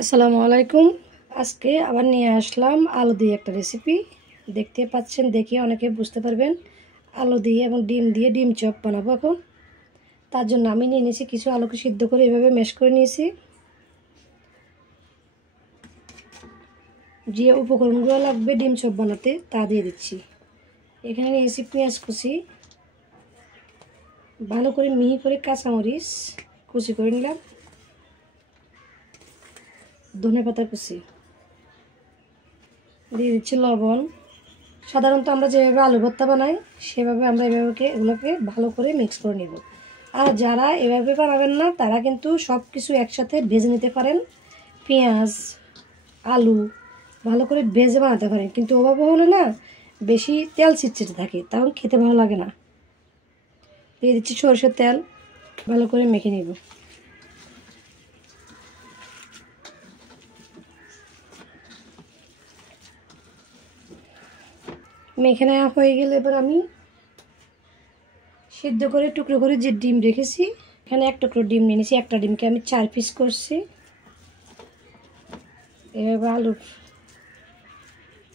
আসসালামু আলাইকুম। আজকে আবার নিয়ে আসলাম আলু দিয়ে একটা রেসিপি। দেখতে পাচ্ছেন, দেখে অনেকে বুঝতে পারবেন আলু দিয়ে এবং ডিম দিয়ে ডিম চপ বানাবো এখন। তার জন্য আমি নিয়ে নিয়েছি কিছু আলুকে সিদ্ধ করে এভাবে ম্যাশ করে নিয়েছি। যে উপকরণগুলো লাগবে ডিম চপ বানাতে তা দিয়ে দিচ্ছি। এখানে নিয়েছি পেঁয়াজ কুচি, ভালো করে মিহি করে কাঁচামরিচ কুচি করে নিলাম, ধনেপাতা কুচি, দিয়ে দিচ্ছি লবণ। সাধারণত আমরা যেভাবে আলু ভর্তা বানাই সেভাবে আমরা এগুলোকে ভালো করে মিক্স করে নেব। আর যারা এভাবে বানাবেন না তারা কিন্তু সব কিছু একসাথে ভেজে নিতে পারেন। পেঁয়াজ আলু ভালো করে ভেজে বানাতে পারেন, কিন্তু ওভাবে হলে না বেশি তেল চিটচিটে থাকে, তখন খেতে ভালো লাগে না। দিয়ে দিচ্ছি সরষের তেল, ভালো করে মেখে নেব। মেখে নেওয়া হয়ে গেলে এবার আমি সিদ্ধ করে টুকরো করে যে ডিম রেখেছি, এখানে এক টুকরো ডিম নিয়ে নিয়েছি। একটা ডিমকে আমি 4 পিস করছি। এভাবে আলুর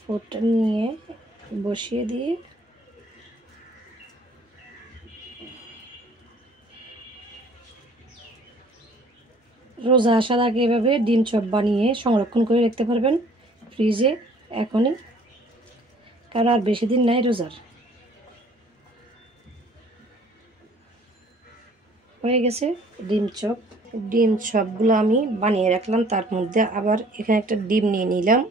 ফোড়টা নিয়ে বসিয়ে দিয়ে রোজা আসার আগে এভাবে ডিম চপ বানিয়ে সংরক্ষণ করে রাখতে পারবেন ফ্রিজে এখনই, কারণ আর বেশি দিন নাই রোজার। হয়ে গেছে ডিম চপ। ডিম চপগুলো আমি বানিয়ে রাখলাম, তার মধ্যে আবার এখানে একটা ডিম নিয়ে নিলাম।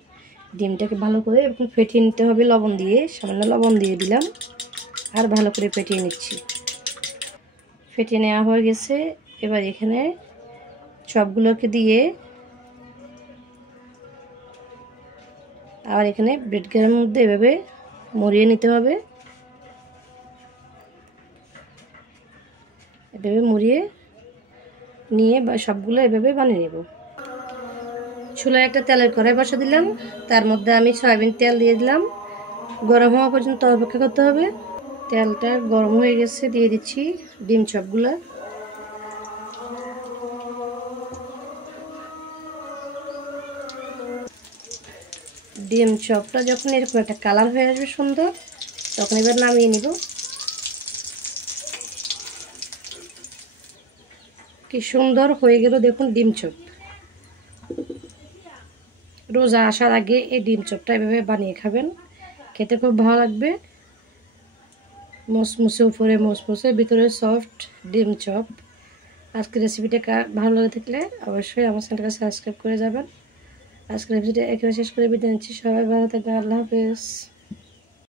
ডিমটাকে ভালো করে এরকম ফেটিয়ে নিতে হবে লবণ দিয়ে, সামান্য লবণ দিয়ে দিলাম আর ভালো করে ফেটিয়ে নিচ্ছি। ফেটিয়ে নেওয়া হয়ে গেছে। এবার এখানে চপগুলোকে দিয়ে আর এখানে ব্রেড ক্রামের মধ্যে এভাবে মরিয়ে নিতে হবে। এভাবে মুড়িয়ে নিয়ে বা সবগুলো এভাবে বানিয়ে নেব। চুলায় একটা তেলের কড়াই বসা দিলাম, তার মধ্যে আমি সয়াবিন তেল দিয়ে দিলাম। গরম হওয়া পর্যন্ত অপেক্ষা করতে হবে। তেলটা গরম হয়ে গেছে, দিয়ে দিচ্ছি ডিম চপগুলো। ডিম চপটা যখন এরকম একটা কালার হয়ে আসবে সুন্দর, তখন এবার নামিয়ে নিব। কি সুন্দর হয়ে গেল দেখুন ডিম চপ। রোজা আসার আগে এই ডিম চপটা এভাবে বানিয়ে খাবেন, খেতে খুব ভালো লাগবে। মুসমুসে উপরে মুসমুসে, ভিতরে সফট ডিম চপ। আজকের রেসিপিটা ভালো লাগে থাকলে অবশ্যই আমার চ্যানেলটাকে সাবস্ক্রাইব করে যাবেন। আজকের রেসিপিটা এখানে শেষ করে বিদায় নিচ্ছি। সবাই ভালো থাকবেন। আল্লাহ হাফেজ।